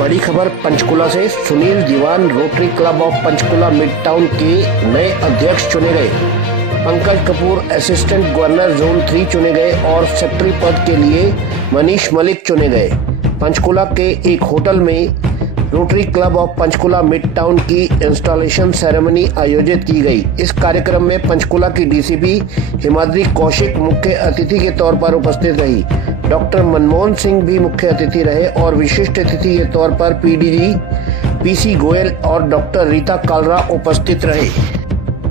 बड़ी खबर पंचकुला से। Sunil Diwan Rotary Club of Panchkula mid town के नए अध्यक्ष चुने गए। Pankaj Kapoor assistant governor zone 3 चुने गए और सेक्रेटरी पद के लिए मनीष मलिक चुने गए। पंचकुला के एक होटल में rotary Club of Panchkula mid town की इंस्टॉलेशन सेरेमनी आयोजित की गई। इस कार्यक्रम में पंचकुला की डीसीपी हिमाद्री कौशिक मुख्य अतिथि के तौर पर उपस्थित रही। डॉक्टर मनमोहन सिंह भी मुख्य अतिथि रहे और विशिष्ट अतिथि के तौर पर पीडीजी पीसी गोयल और डॉक्टर रीता कालरा उपस्थित रहे।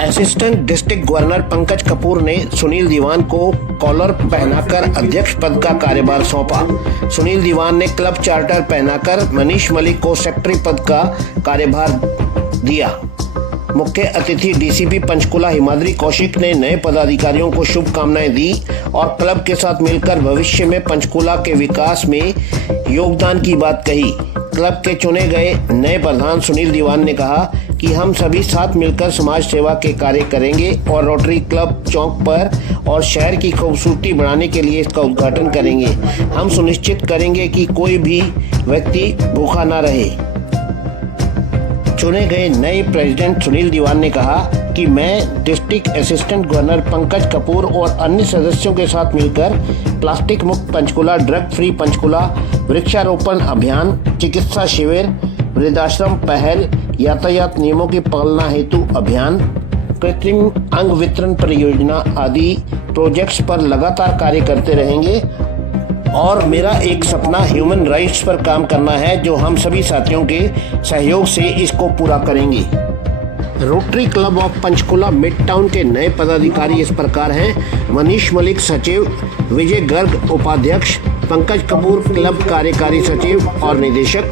Assistant district governor Pankaj Kapoor ने सुनील दीवान को कॉलर पहनाकर अध्यक्ष पद का कार्यभार सौंपा। सुनील दीवान ने क्लब चार्टर पहनाकर मनीष मलिक को सेक्रेटरी पद का कार्यभार दिया। मुख्य अतिथि डीसीपी पंचकुला हिमाद्री कौशिक ने नए पदाधिकारियों को शुभकामनाएं दी और क्लब के साथ मिलकर भविष्य में पंचकुला के विकास में योगदान की बात कही। क्लब के चुने गए नए प्रधान सुनील दीवान ने कहा कि हम सभी साथ मिलकर समाज सेवा के कार्य करेंगे और रोटरी क्लब चौक पर और शहर की खूबसूरती बढ़ाने के लिए इसका उद्घाटन करेंगे। हम सुनिश्चित करेंगे कि कोई भी व्यक्ति भूखा न रहे। चुने गए नए प्रेसिडेंट सुनील दीवान ने कहा कि मैं district assistant governor Pankaj Kapoor और अन्य सदस्यों के साथ मिलकर प्लास्टिक मुक्त पंचकुला, ड्रग फ्री पंचकुला, वृक्षारोपण अभियान, चिकित्सा शिविर, वृद्धाश्रम पहल, यातायात नियमों की पालना हेतु अभियान, कृत्रिम अंग वितरण परियोजना आदि प्रोजेक्ट्स पर लगातार कार्य करते रहेंगे और मेरा एक सपना ह्यूमन राइट्स पर काम करना है, जो हम सभी साथियों के सहयोग से इसको पूरा करेंगे। Rotary Club of Panchkula mid town के नए पदाधिकारी इस प्रकार हैं: मनीष मलिक सचिव, विजय गर्ग उपाध्यक्ष, पंकज कपूर क्लब कार्यकारी सचिव और निदेशक,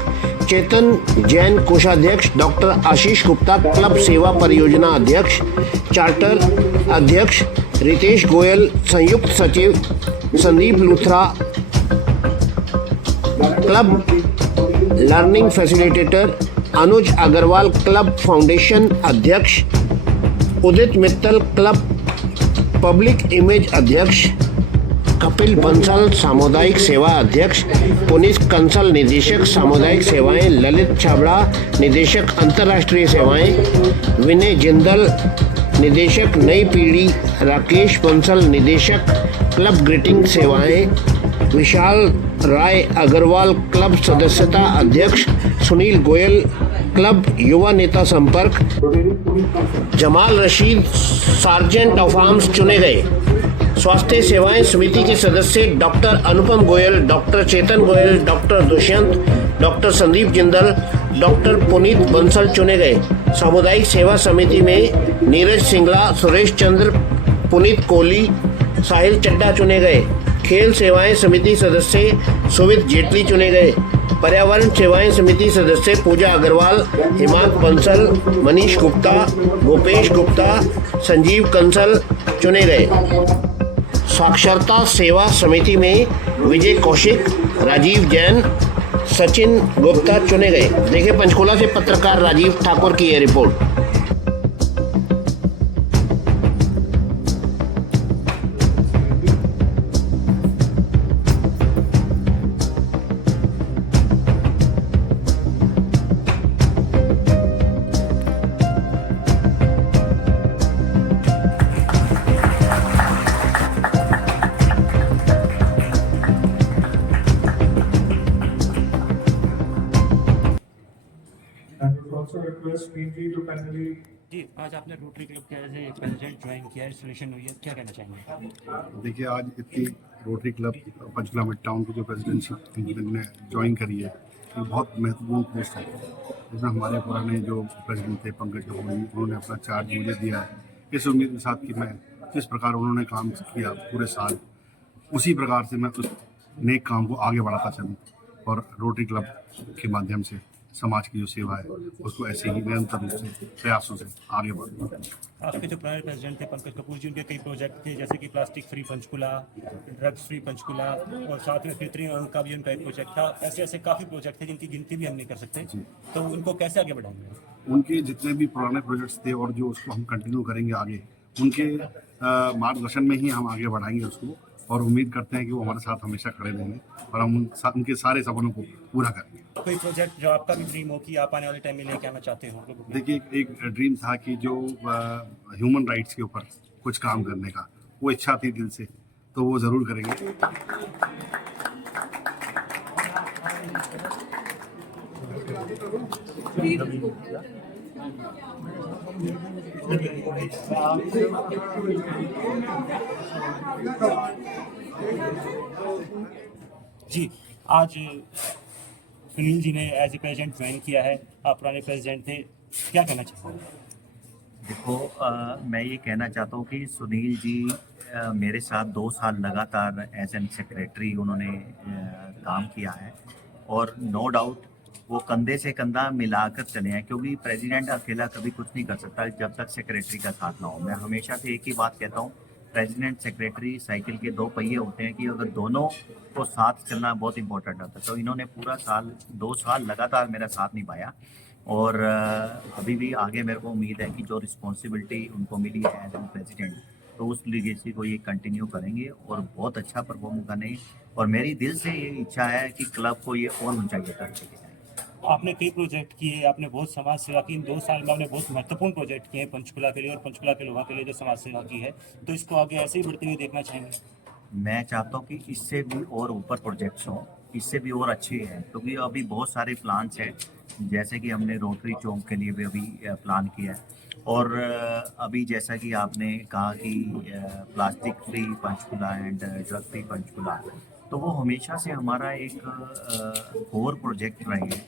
चेतन जैन कोषाध्यक्ष, डॉक्टर आशीष गुप्ता क्लब सेवा परियोजना अध्यक्ष, चार्टर अध्यक्ष रितेश गोयल संयुक्त सचिव, Sandeep Luthra club learning facilitator, Anuj Agarwal club foundation अध्यक्ष, Udit Mittal club public image अध्यक्ष, कपिल बंसल सामुदायिक सेवा अध्यक्ष, पुनीत कंसल निदेशक सामुदायिक सेवाएं, ललित छाबड़ा निदेशक अंतर्राष्ट्रीय सेवाएं, विनय जिंदल निदेशक नई पीढ़ी, राकेश बंसल निदेशक क्लब ग्रीटिंग सेवाएं, विशाल राय अग्रवाल क्लब सदस्यता अध्यक्ष, सुनील गोयल क्लब युवा नेता संपर्क, Jamal Rashid sergeant of arms चुने गए। स्वास्थ्य सेवाएं समिति के सदस्य doctor Anupam Goyal, doctor Chetan Goyal, doctor Dushyant, doctor Sandeep Jindal, doctor Puneet Bansal चुने गए। सामुदायिक सेवा समिति में नीरज सिंगला, सुरेश चंद्र, पुनीत कोहली, साहिल चड्डा चुने गए। खेल सेवाएं समिति सदस्य सुमित जेटली चुने गए। पर्यावरण सेवाएं समिति सदस्य पूजा अग्रवाल, हिमांत बंसल, मनीष गुप्ता, भूपेश गुप्ता, संजीव कंसल चुने गए। साक्षरता सेवा समिति में विजय कौशिक, राजीव जैन, सचिन गुप्ता चुने गए। देखिए पंचकुला से पत्रकार राजीव ठाकुर की यह report. Also request PG to kindly जी, आज आपने रोटरी क्लब के एज ए प्रेसिडेंट ज्वाइन किया है, इंस्टॉलेशन हुई है, क्या कहना चाहेंगे? देखिए, आज इतनी rotary club Panchkula mid town की जो प्रेसिडेंटशिप ने ज्वाइन करी है, ये बहुत महत्वपूर्ण पोस्ट है। जिसमें हमारे पुराने जो प्रेसिडेंट थे पंकज कपूर जी, उन्होंने अपना चार्ज मुझे दिया है इस उम्मीद के साथ कि मैं जिस प्रकार उन्होंने काम किया पूरे साल, उसी प्रकार से मैं उस नेक काम को आगे बढ़ाता चलूँ और रोटरी क्लब के माध्यम से समाज की जो सेवा है उसको ऐसे ही निरंतर रूप से प्रयासों से आगे बढ़ाऊँ। आपके जो पुराने प्रेसिडेंट थे पंकज कपूर जी, उनके कई प्रोजेक्ट थे, जैसे कि plastic free Panchkula, drugs free Panchkula और साथ में कृत्रिम अंग का भी उनका एक प्रोजेक्ट था। ऐसे ऐसे काफ़ी प्रोजेक्ट थे जिनकी गिनती भी हम नहीं कर सकते, तो उनको कैसे आगे बढ़ाएंगे? उनके जितने भी पुराने प्रोजेक्ट्स थे और जो उसको हम कंटिन्यू करेंगे आगे, उनके मार्गदर्शन में ही हम आगे बढ़ाएंगे उसको। और उम्मीद करते हैं कि वो हमारे साथ हमेशा खड़े रहेंगे और हम उनके सारे सपनों को पूरा करेंगे। कोई प्रोजेक्ट जो आपका भी ड्रीम हो कि आप आने वाले टाइम में लेके आना चाहते हो लोगों को? देखिए, एक ड्रीम था कि जो ह्यूमन राइट्स के ऊपर कुछ काम करने का, वो इच्छा थी दिल से, तो वो ज़रूर करेंगे। जी, आज सुनील जी ने एज ए प्रेसिडेंट ज्वाइन किया है, आप पुराने प्रेसिडेंट थे, क्या कहना चाहेंगे? देखो, मैं ये कहना चाहता हूँ कि सुनील जी मेरे साथ 2 साल लगातार एज एन सेक्रेटरी उन्होंने काम किया है और नो डाउट वो कंधे से कंधा मिलाकर चले हैं, क्योंकि प्रेसिडेंट अकेला कभी कुछ नहीं कर सकता जब तक सेक्रेटरी का साथ ना हो। मैं हमेशा से एक ही बात कहता हूँ, प्रेसिडेंट सेक्रेटरी साइकिल के 2 पहिए होते हैं कि अगर दोनों को साथ चलना बहुत इंपॉर्टेंट होता है। तो इन्होंने पूरा 2 साल लगातार मेरा साथ निभाया और अभी भी आगे मेरे को उम्मीद है कि जो रिस्पॉन्सिबिलिटी उनको मिली है एज एन प्रेसिडेंट, तो उस लीगेसी को ये कंटिन्यू करेंगे और बहुत अच्छा परफॉर्म करने। और मेरी दिल से ये इच्छा है कि क्लब को ये और ऊंचाई तक लेके जाए। आपने कई प्रोजेक्ट किए, आपने बहुत समाज सेवा की, इन 2 साल में आपने बहुत महत्वपूर्ण प्रोजेक्ट किए हैं पंचकुला के लिए और पंचकुला के लोगों के लिए जो समाज सेवा की है, तो इसको आगे ऐसे ही बढ़ते हुए देखना चाहेंगे? मैं चाहता हूँ कि इससे भी और ऊपर प्रोजेक्ट्स हों, इससे भी और अच्छे हैं, क्योंकि अभी बहुत सारे प्लान्स हैं, जैसे कि हमने रोटरी चौक के लिए भी अभी प्लान किया है। और अभी जैसा कि आपने कहा कि plastic free Panchkula and drug free Panchkula, तो वो हमेशा से हमारा एक कोर प्रोजेक्ट रहे हैं।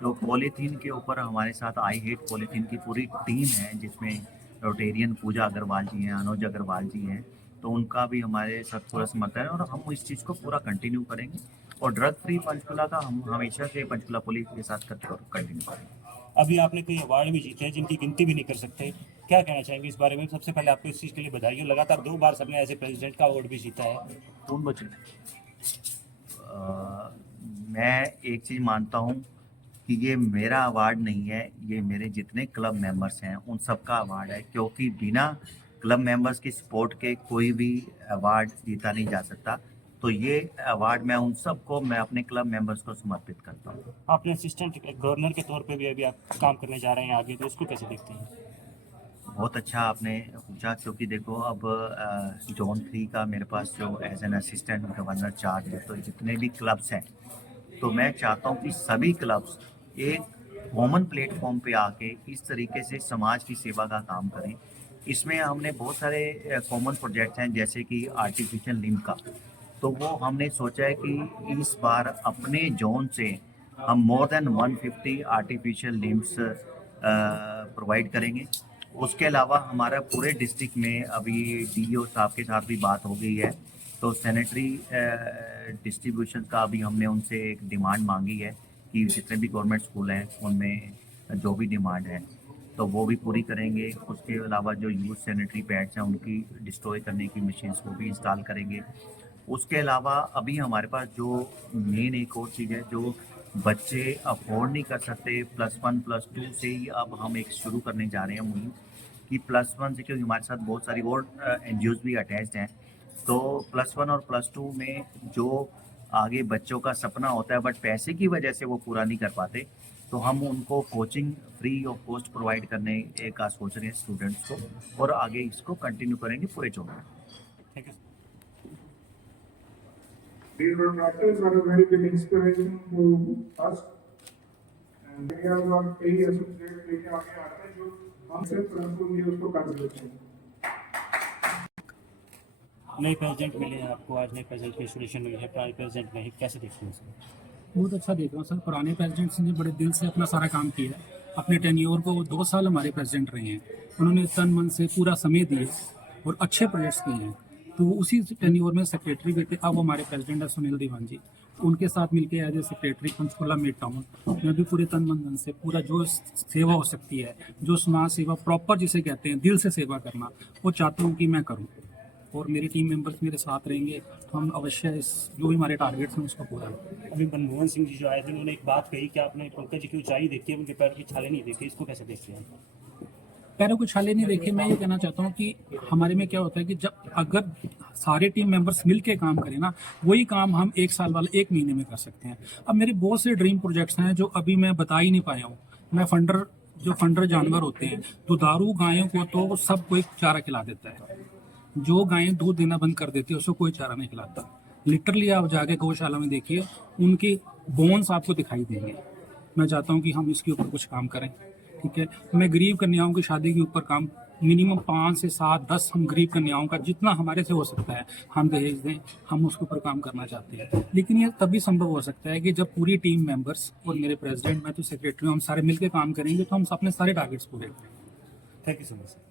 तो पॉलीथीन के ऊपर हमारे साथ आई हेट पॉलीथीन की पूरी टीम है, जिसमें रोटेरियन पूजा अग्रवाल जी हैं, अनुज अग्रवाल जी हैं, तो उनका भी हमारे साथ पूरा समर्थन है और हम इस चीज़ को पूरा कंटिन्यू करेंगे। और ड्रग फ्री पंचकुला का हम हमेशा से पंचकुला पुलिस के साथ कंटिन्यू करेंगे। अभी आपने कई अवार्ड भी जीते हैं जिनकी गिनती भी नहीं कर सकते, क्या कहना चाहेंगे इस बारे में? सबसे पहले आपको इस चीज़ के लिए बधाई हो, लगातार 2 बार सबने एज ए प्रेसिडेंट का अवार्ड भी जीता है। कौन बचे? मैं एक चीज़ मानता हूँ कि ये मेरा अवार्ड नहीं है, ये मेरे जितने क्लब मेंबर्स हैं उन सब का अवार्ड है, क्योंकि बिना क्लब मेंबर्स की सपोर्ट के कोई भी अवार्ड जीता नहीं जा सकता। तो ये अवार्ड मैं उन सबको, मैं अपने क्लब मेंबर्स को समर्पित करता हूँ। आपने असिस्टेंट गवर्नर के तौर पे भी अभी आप काम करने जा रहे हैं आगे, तो इसको कैसे देखते हैं? बहुत अच्छा आपने पूछा, क्योंकि देखो अब जोन 3 का मेरे पास जो as an assistant governor charge है, तो जितने भी क्लब्स हैं, तो मैं चाहता हूँ कि सभी क्लब्स एक कॉमन प्लेटफॉर्म पे आके इस तरीके से समाज की सेवा का काम करें। इसमें हमने बहुत सारे कॉमन प्रोजेक्ट्स हैं, जैसे कि आर्टिफिशियल लिम्ब का, तो वो हमने सोचा है कि इस बार अपने जोन से हम more than 150 artificial limbs provide करेंगे। उसके अलावा हमारा पूरे डिस्ट्रिक्ट में अभी डीओ साहब के साथ भी बात हो गई है, तो सैनिटरी डिस्ट्रीब्यूशन का अभी हमने उनसे एक डिमांड मांगी है कि जितने भी गवर्नमेंट स्कूल हैं उनमें जो भी डिमांड है तो वो भी पूरी करेंगे। उसके अलावा जो यूथ सैनिटरी पैड्स हैं उनकी डिस्ट्रॉय करने की मशीन्स को भी इंस्टॉल करेंगे। उसके अलावा अभी हमारे पास जो मेन एक और चीज़ है जो बच्चे अफोर्ड नहीं कर सकते, +1 +2 से ही अब हम एक शुरू करने जा रहे हैं मुहिम कि +1 से, क्योंकि हमारे साथ बहुत सारी और NGOs भी अटैच्ड हैं, तो +1 और +2 में जो आगे बच्चों का सपना होता है बट पैसे की वजह से वो पूरा नहीं कर पाते, तो हम उनको coaching free of cost provide करने का सोच रहे हैं स्टूडेंट्स को, और आगे इसको कंटिन्यू करेंगे पूरे जोन में। Thank you. These were tractors were a very big inspiration to us. And we have got कई associates लेके आगे आते हैं जो हमसे परंतु ये उसको कर देते हैं। नए प्रेसिडेंट मिले हैं आपको, आज नए प्रेसिडेंट की इंस्टॉलेशन हुई है, पुराने प्रेसिडेंट नहीं, कैसे देखते हैं इसको? बहुत अच्छा देख रहा हूँ सर। पुराने प्रेसिडेंट्स ने बड़े दिल से अपना सारा काम किया है। अपने टेन्योर को 2 साल हमारे प्रेसिडेंट रहे हैं, उन्होंने तन मन से पूरा समय दिए और अच्छे प्रोजेक्ट्स किए हैं। तो उसी टेन्योर में सेक्रेटरी भी थे, अब हमारे प्रेसिडेंट है सुनील दीवान जी, उनके साथ मिलके as a secretary Panchkula mid town मैं भी पूरे तन मन धन से पूरा जो सेवा हो सकती है, जो समाज सेवा प्रॉपर जिसे कहते हैं दिल से सेवा करना, वो चाहता हूँ कि मैं करूँ और मेरी टीम मेंबर्स मेरे साथ रहेंगे तो हम अवश्य इस जो भी हमारे टारगेट्स हैं उसको पूरा करें। अभी मनमोहन सिंह जी जो आए थे उन्होंने एक बात कही कि आपने पंकज जी की ऊंचाई देखी है, उनके पैर की छाले नहीं देखी, इसको कैसे देखते हैं? पैरों को छाले नहीं देखे। मैं ये कहना चाहता हूँ कि हमारे में क्या होता है कि जब अगर सारे टीम मेंबर्स मिल के काम करें ना, वही काम हम 1 साल वाले 1 महीने में कर सकते हैं। अब मेरे बहुत से ड्रीम प्रोजेक्ट्स हैं जो अभी मैं बता ही नहीं पाया हूँ। मैं फंडर जानवर होते हैं, दुधारू गायों को तो सब कोई चारा खिला देता है, जो गायें दूध देना बंद कर देती है उसको कोई चारा नहीं खिलाता। लिटरली आप जाके गौशाला में देखिए, उनके बोन्स आपको दिखाई देंगे। मैं चाहता हूँ कि हम इसके ऊपर कुछ काम करें, ठीक है। मैं गरीब कन्याओं की शादी के ऊपर काम मिनिमम 5 से 7 10 हम गरीब कन्याओं का जितना हमारे से हो सकता है हम दहेज दें, हम उसके ऊपर काम करना चाहते हैं। लेकिन ये तभी संभव हो सकता है कि जब पूरी टीम मेंबर्स और मेरे प्रेसिडेंट, मैं तो सेक्रेटरी हूँ, हम सारे मिलकर काम करेंगे तो हम अपने सारे टारगेट्स पूरे करेंगे। Thank you so much sir.